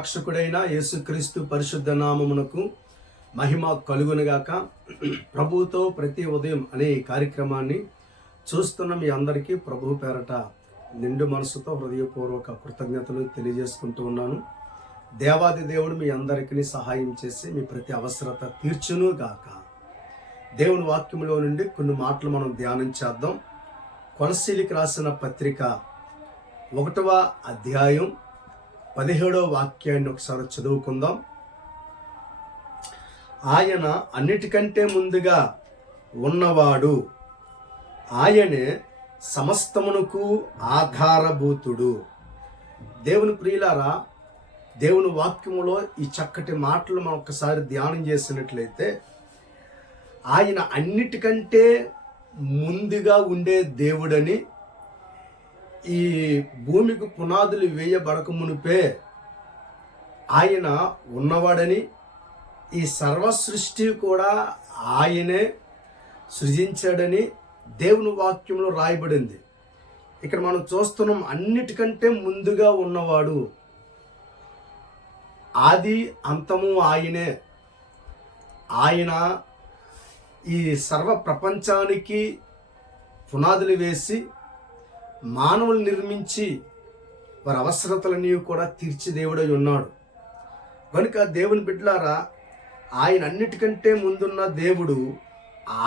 రక్షకుడైన యేసుక్రీస్తు పరిశుద్ధ నామమునకు మహిమ కలుగునుగాక. ప్రభువుతో ప్రతి ఉదయం అనే కార్యక్రమాన్ని చూస్తున్న మీ అందరికీ ప్రభు పేరట నిండు మనసుతో హృదయపూర్వక కృతజ్ఞతలు తెలియజేసుకుంటూ ఉన్నాను. దేవాది దేవుడు మీ అందరికీ సహాయం చేసి మీ ప్రతి అవసరత తీర్చును గాక. దేవుని వాక్యంలో నుండి కొన్ని మాటలు మనం ధ్యానం చేద్దాం. కొలస్సీలకు రాసిన పత్రిక 1వ అధ్యాయం 17వ వాక్యాన్ని ఒకసారి చదువుకుందాం. ఆయన అన్నిటికంటే ముందుగా ఉన్నవాడు, ఆయనే సమస్తమునకు ఆధారభూతుడు. దేవుని ప్రియులారా, దేవుని వాక్యములో ఈ చక్కటి మాటలు మనం ఒకసారి ధ్యానం చేసినట్లయితే, ఆయన అన్నిటికంటే ముందుగా ఉండే దేవుడని, ఈ భూమికి పునాదులు వేయబడక మునిపే ఆయన ఉన్నవాడని, ఈ సర్వ సృష్టి కూడా ఆయనే సృజించాడని దేవుని వాక్యంలో రాయబడింది. ఇక్కడ మనం చూస్తున్నాం, అన్నిటికంటే ముందుగా ఉన్నవాడు, ఆది అంతము ఆయనే. ఆయన ఈ సర్వ ప్రపంచానికి పునాదులు వేసి మానవులు నిర్మించి వారి అవసరతలన్నీ కూడా తీర్చి దేవుడై ఉన్నాడు. కనుక దేవుని బిడ్డలారా, ఆయన అన్నిటికంటే ముందున్న దేవుడు,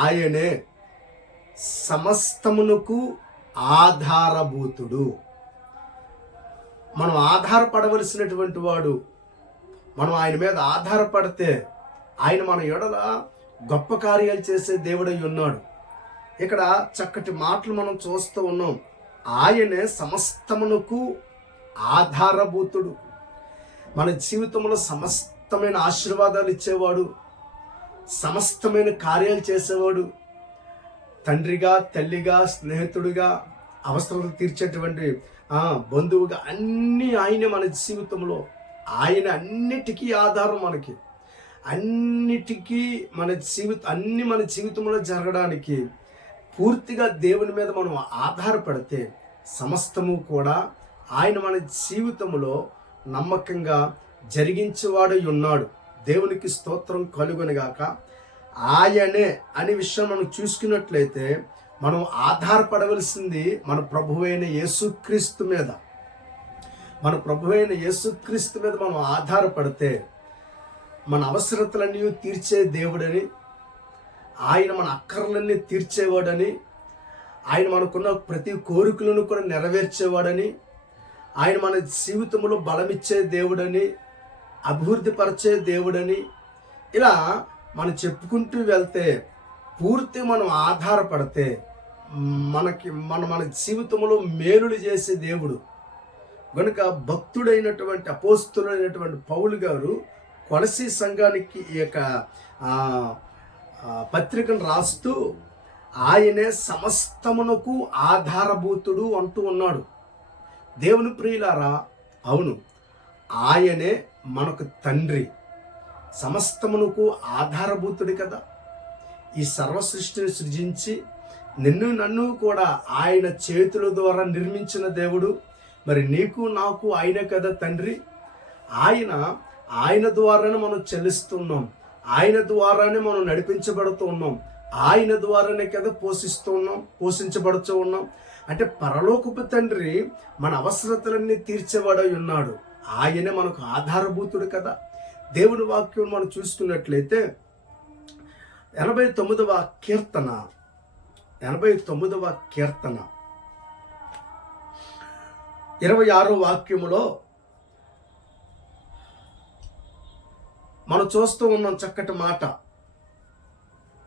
ఆయనే సమస్తమునకు ఆధారభూతుడు. మనం ఆధారపడవలసినటువంటి వాడు. మనం ఆయన మీద ఆధారపడితే ఆయన మన ఎడల గొప్ప కార్యాలు చేసే దేవుడై ఉన్నాడు. ఇక్కడ చక్కటి మాటలు మనం చూస్తూ ఉన్నాం. ఆయనే సమస్తమునకు ఆధారభూతుడు. మన జీవితంలో సమస్తమైన ఆశీర్వాదాలు ఇచ్చేవాడు, సమస్తమైన కార్యాలు చేసేవాడు, తండ్రిగా, తల్లిగా, స్నేహితుడిగా, అవసరాలు తీర్చేటువంటి బంధువుగా, అన్నీ ఆయనే మన జీవితంలో. ఆయన అన్నిటికీ ఆధారం. మనకి అన్నిటికీ అన్ని మన జీవితంలో జరగడానికి పూర్తిగా దేవుని మీద మనం ఆధారపడితే సమస్తము కూడా ఆయన మన జీవితంలో నమ్మకంగా జరిగించేవాడై ఉన్నాడు. దేవునికి స్తోత్రం కలుగునుగాక. ఆయనే అనే విషయం మనం చూసుకున్నట్లయితే, మనం ఆధారపడవలసింది మన ప్రభువైన యేసుక్రీస్తు మీద. మన ప్రభువైన యేసుక్రీస్తు మీద మనం ఆధారపడితే మన అవసరతలన్నీ తీర్చే దేవుడని, ఆయన మన అక్కర్లన్నీ తీర్చేవాడని, ఆయన మనకున్న ప్రతి కోరికలను కూడా నెరవేర్చేవాడని, ఆయన మన జీవితంలో బలమిచ్చే దేవుడని, అభివృద్ధిపరిచే దేవుడని, ఇలా మనం చెప్పుకుంటూ వెళ్తే, పూర్తి మనం ఆధారపడితే మన జీవితంలో మేలులు చేసే దేవుడు. కనుక భక్తుడైనటువంటి అపోస్తులైనటువంటి పౌలు గారు కొలస్సీ సంఘానికి ఈ యొక్క పత్రికను రాస్తూ ఆయనే సమస్తమునకు ఆధారభూతుడు అంటూ ఉన్నాడు. దేవుని ప్రియులారా, అవును, ఆయనే మనకు తండ్రి, సమస్తమునకు ఆధారభూతుడు కదా. ఈ సర్వ సృష్టిని సృజించి నిన్ను నన్ను కూడా ఆయన చేతుల ద్వారా నిర్మించిన దేవుడు. మరి నీకు నాకు ఆయనే కదా తండ్రి. ఆయన ద్వారానే మనం చెల్లిస్తున్నాం, ఆయన ద్వారానే మనం నడిపించబడుతూ ఉన్నాం, ఆయన ద్వారానే కదా పోషించబడుతూ ఉన్నాం. అంటే పరలోకపు తండ్రి మన అవసరతలన్నీ తీర్చేవాడై ఉన్నాడు. ఆయనే మనకు ఆధారభూతుడు కదా. దేవుని వాక్యం మనం చూసుకున్నట్లయితే 89వ కీర్తన 26వ వాక్యములో మనం చూస్తూ ఉన్నాం చక్కటి మాట.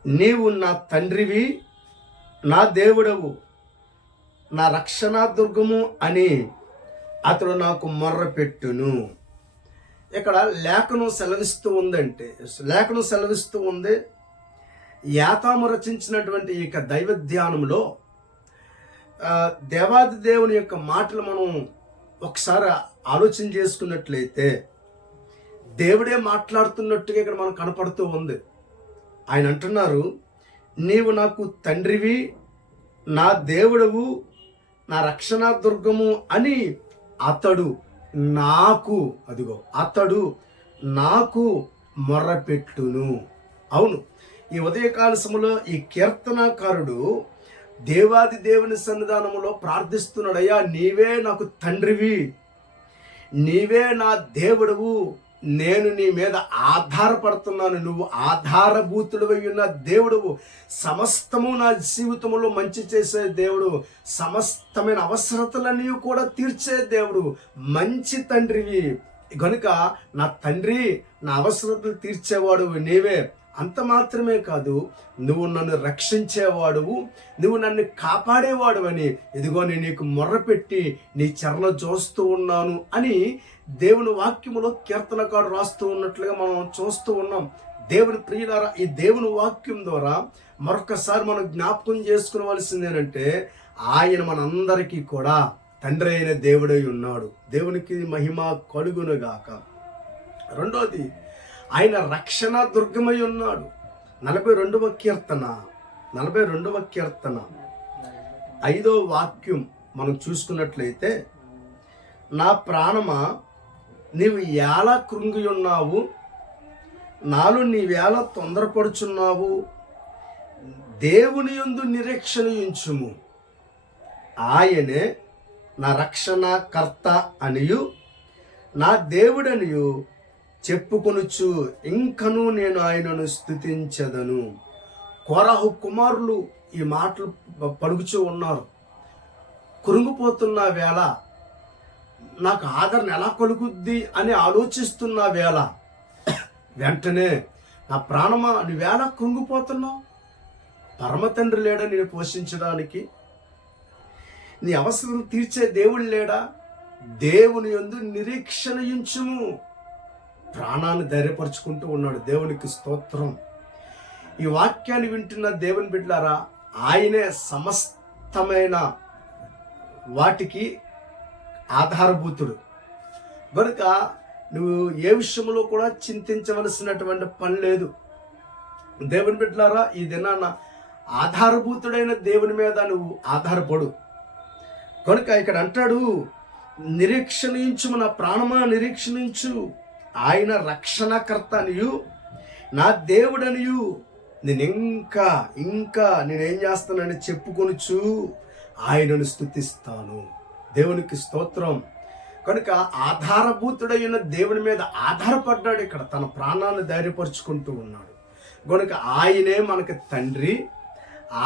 నీవు నా తండ్రివి, నా దేవుడవు, నా రక్షణా దుర్గము అని అతడు నాకు మొర్ర పెట్టును. ఇక్కడ లేఖనం సెలవిస్తూ ఉంది. యాతాము రచించినటువంటి ఈ దైవ ధ్యానంలో దేవాది దేవుని యొక్క మాటలు మనం ఒకసారి ఆలోచన చేసుకున్నట్లయితే, దేవుడే మాట్లాడుతున్నట్టుగా ఇక్కడ మనకు కనపడుతూ ఉంది. ఆయన అంటున్నారు, నీవు నాకు తండ్రివి, నా దేవుడవు, నా రక్షణ దుర్గము అని అతడు నాకు, అదిగో అతడు నాకు మొర్రపెట్టును. అవును, ఈ ఉదయకాల సమయంలో ఈ కీర్తనాకారుడు దేవాది దేవుని సన్నిధానంలో ప్రార్థిస్తున్నాడు, అయ్యా నీవే నాకు తండ్రివి, నీవే నా దేవుడవు, నేను నీ మీద ఆధారపడుతున్నాను, నువ్వు ఆధారభూతుడవై ఉన్న దేవుడువు, సమస్తము నా జీవితంలో మంచి చేసే దేవుడు, సమస్తమైన అవసరతలన్నీ కూడా తీర్చే దేవుడు, మంచి తండ్రివి గనుక నా తండ్రి, నా అవసరతలు తీర్చేవాడు నీవే. అంత మాత్రమే కాదు, నువ్వు నన్ను రక్షించేవాడువు, నువ్వు నన్ను కాపాడేవాడు అని, ఇదిగో నేను నీకు మొర్రపెట్టి నీ చరణ చూస్తూ ఉన్నాను అని దేవుని వాక్యములో కీర్తనకాడు రాస్తూ ఉన్నట్లుగా మనం చూస్తూ ఉన్నాం. దేవుని ప్రియులారా, ఈ దేవుని వాక్యం ద్వారా మరొకసారి మనం జ్ఞాపకం చేసుకునవలసిందేనంటే, ఆయన మనందరికీ కూడా తండ్రి అయిన దేవుడై ఉన్నాడు. దేవునికి మహిమ కలుగునుగాక. రెండోది, ఆయన రక్షణ దుర్గమై ఉన్నాడు. 42వ కీర్తన 5వ వాక్యం మనం చూసుకున్నట్లయితే, నా ప్రాణమా నీవు ఎలా కృంగి ఉన్నావు, నాలో నీవేళ తొందరపడుచున్నావు, దేవుని యందు నిరీక్షణ ఉంచుము, ఆయనే నా రక్షణ కర్త అనియు నా దేవుడనియు చెప్పుకొనుచు ఇంకను నేను ఆయనను స్తుతించదను. కోరహు కుమారులు ఈ మాటలు పలుకుచూ ఉన్నారు. కృంగిపోతున్న వేళ, నాకు ఆదరణ ఎలా కలుగుద్ది అని ఆలోచిస్తున్న వేళ, వెంటనే నా ప్రాణమా నువ్వేళ కృంగిపోతున్నావు, పరమ తండ్రి లేడా నేను పోషించడానికి, నీ అవసరం తీర్చే దేవుడు లేడా, దేవుని యందు నిరీక్షణ ఉంచుము. ప్రాణాన్ని ధైర్యపరుచుకుంటూ ఉన్నాడు. దేవునికి స్తోత్రం. ఈ వాక్యాన్ని వింటున్న దేవుని బిడ్డలారా, ఆయనే సమస్తమైన వాటికి ఆధారభూతుడు కనుక నువ్వు ఏ విషయంలో కూడా చింతించవలసినటువంటి పని లేదు. దేవుని బిడ్డలారా, ఈ దినాన ఆధారభూతుడైన దేవుని మీద నువ్వు ఆధారపడు. కనుక ఇక్కడ అంటాడు, నిరీక్షణించు, నా ప్రాణమా నిరీక్షణించు, ఆయన రక్షణకర్త అనియు నా దేవుడనియు నేను ఇంకా నేనేం చేస్తానని చెప్పుకొనుచు ఆయనను స్తుతిస్తాను. దేవునికి స్తోత్రం. కనుక ఆధారభూతుడైన దేవుని మీద ఆధారపడ్డాడు. ఇక్కడ తన ప్రాణాన్ని ధైర్యపరుచుకుంటూ ఉన్నాడు. కనుక ఆయనే మనకి తండ్రి,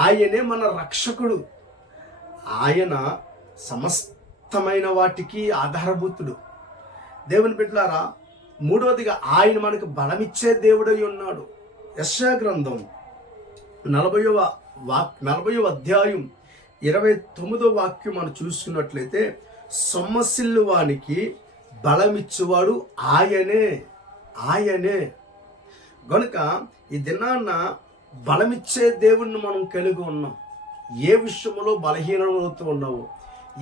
ఆయనే మన రక్షకుడు, ఆయన సమస్తమైన వాటికి ఆధారభూతుడు. దేవుని బిడ్డలారా, మూడవదిగా ఆయన మనకు బలమిచ్చే దేవుడై ఉన్నాడు. యెషయా గ్రంథం 40వ అధ్యాయం 29వ వాక్యం మనం చూసుకున్నట్లయితే, సొమ్మసిల్లు వానికి బలమిచ్చువాడు ఆయనే. గనుక ఈ దినాన్న బలమిచ్చే దేవుణ్ణి మనం కలిగి ఉన్నాం. ఏ విషయంలో బలహీనమవుతూ ఉన్నావో,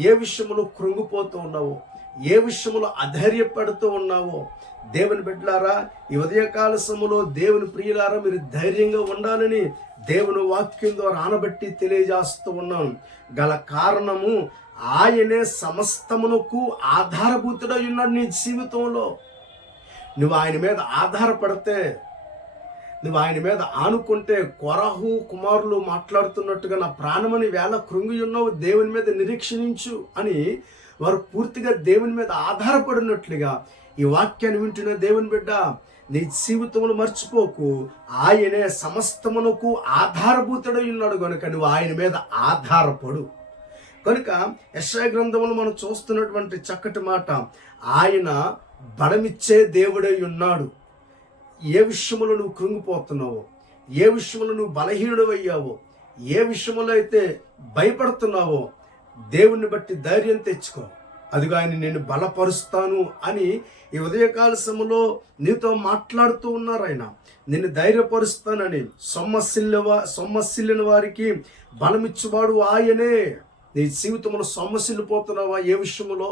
ఏ విషయంలో కృంగిపోతూ ఉన్నావో, ఏ విషయంలో అధైర్యపడుతూ ఉన్నావో, దేవుని బిడ్డలారా, ఈ ఉదయకాల సమయంలో దేవుని ప్రియులారా, మీరు ధైర్యంగా ఉండాలని దేవుని వాక్యం ద్వారా ఆనబట్టి తెలియజేస్తూ ఉన్నాను. గల కారణము ఆయనే సమస్తమునకు ఆధారభూతుడై ఉన్నాడు. నీ జీవితంలో నువ్వు ఆయన మీద ఆధారపడితే, నువ్వు ఆయన మీద ఆనుకుంటే, కొరహు కుమారులు మాట్లాడుతున్నట్టుగా నా ప్రాణమని వేళ కృంగి ఉన్నావు, దేవుని మీద నిరీక్షించు అని వారు పూర్తిగా దేవుని మీద ఆధారపడినట్లుగా ఈ వాక్యాన్ని వింటున్న దేవుని బిడ్డ, నీ జీవితంలో మర్చిపోకు, ఆయనే సమస్తమునకు ఆధారభూతుడై ఉన్నాడు. కనుక నువ్వు ఆయన మీద ఆధారపడు. కనుక యెషయా గ్రంథంలో మనం చూస్తున్నటువంటి చక్కటి మాట, ఆయన బలమిచ్చే దేవుడై ఉన్నాడు. ఏ విషయంలో నువ్వు కృంగిపోతున్నావో, ఏ విషయంలో నువ్వు బలహీనుడవయ్యావో, ఏ విషయంలో అయితే భయపడుతున్నావో, దేవుణ్ణి బట్టి ధైర్యం తెచ్చుకో. అదిగా ఆయన నేను బలపరుస్తాను అని ఈ ఉదయకాల సమయంలో నీతో మాట్లాడుతూ ఉన్నారు. ఆయన నిన్ను ధైర్యపరుస్తానని, సొమ్మసిల్లిన వారికి బలమిచ్చువాడు ఆయనే. నీ జీవితంలో సొమ్మసిల్లిపోతున్నావా ఏ విషయంలో,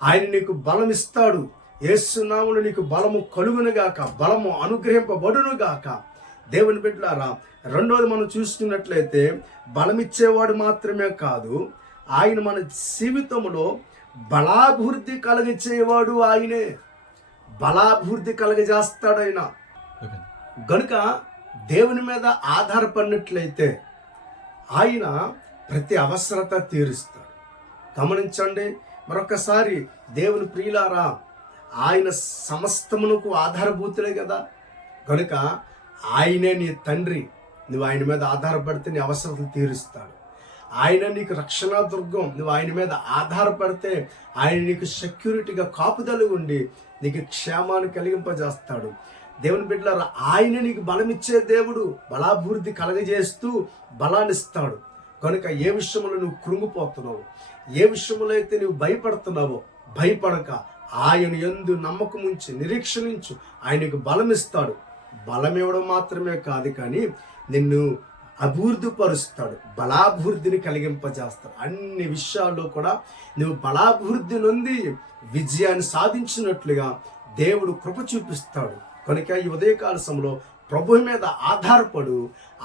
ఆయన నీకు బలం ఇస్తాడు. యేసు నామములో నీకు బలము కలుగునుగాక, బలము అనుగ్రహింపబడునుగాక. దేవుని బిడ్డలారా, రెండోది మనం చూసుకున్నట్లయితే, బలమిచ్చేవాడు మాత్రమే కాదు, ఆయన మన జీవితంలో బలాభివృద్ధి కలగచేవాడు ఆయనే. బలాభివృద్ధి కలగజేస్తాడు ఆయన. గనుక దేవుని మీద ఆధారపడినట్లయితే ఆయన ప్రతి అవసరత తీరుస్తాడు. గమనించండి, మరొకసారి దేవుని ప్రియులారా, ఆయన సమస్తమునకు ఆధారభూతులే కదా. కనుక ఆయనే నీ తండ్రి. నువ్వు ఆయన మీద ఆధారపడితే నీ అవసరతలు తీరుస్తాడు. ఆయన నీకు రక్షణ దుర్గం. నువ్వు ఆయన మీద ఆధారపడితే ఆయన నీకు సెక్యూరిటీగా కాపుదల ఉండి నీకు క్షేమాన్ని కలిగింపజేస్తాడు. దేవుని బిడ్డలారా, ఆయన నీకు బలమిచ్చే దేవుడు. బలాభివృద్ధి కలగజేస్తూ బలాన్నిస్తాడు. కనుక ఏ విషయంలో నువ్వు కృంగిపోతున్నావు, ఏ విషయంలో అయితే నువ్వు భయపడుతున్నావో భయపడక ఆయన యందు నమ్మకం ఉంచి నిరీక్షణించు. ఆయనకు బలమిస్తాడు. బలం ఇవ్వడం మాత్రమే కాదు, కానీ నిన్ను అభివృద్ధి పరుస్తాడు. బలాభివృద్ధిని కలిగింపజేస్తాడు. అన్ని విషయాల్లో కూడా నువ్వు బలాభివృద్ధి నొంది విజయాన్ని సాధించినట్లుగా దేవుడు కృప చూపిస్తాడు. కనుక ఈ ఉదయకాల సమయంలో ప్రభు మీద ఆధారపడు,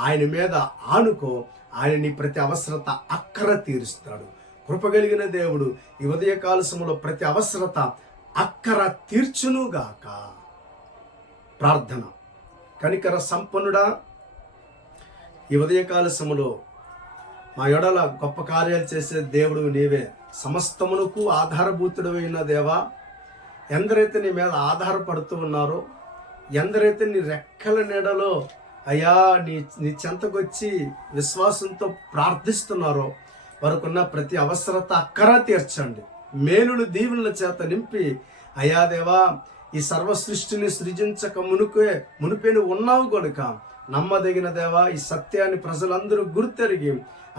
ఆయన మీద ఆనుకో. ఆయన నీ ప్రతి అవసరత అక్కర తీరుస్తాడు. కృపగలిగిన దేవుడు ఈ ఉదయకాల సమయంలో ప్రతి అవసరత అక్కర తీర్చునుగాక. ప్రార్థన. కనికర సంపన్నుడా, ఈ ఉదయకాల సమయంలో మా ఎడల గొప్ప కార్యాలు చేసే దేవుడు నీవే. సమస్తమునకు ఆధారభూతుడైన దేవా, ఎందరైతే నీ మీద ఆధారపడుతూ ఉన్నారో, ఎందరైతే నీ రెక్కల నీడలో అయ్యా నీ చెంతకొచ్చి విశ్వాసంతో ప్రార్థిస్తున్నారో వారికున్న ప్రతి అవసరత అక్కరా తీర్చండి. మేలులు దీవుల చేత నింపి అయ్యా దేవా, ఈ సర్వ సృష్టిని సృజించక మునిపే నువ్వు ఉన్నావు కనుక నమ్మదగిన దేవా, ఈ సత్యాన్ని ప్రజలందరూ గుర్తెరిగి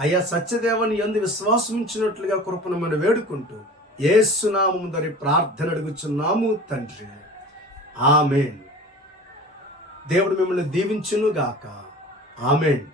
అయ్యా సత్యదేవాన్ని యందు విశ్వాసం ఉంచినట్లుగా కృపను మనం వేడుకుంటూ యేసు నామమున దరి ప్రార్థన అడుగుచున్నాము తండ్రి. ఆమేన్. దేవుడు మిమ్మల్ని దీవించును గాక. ఆమేన్.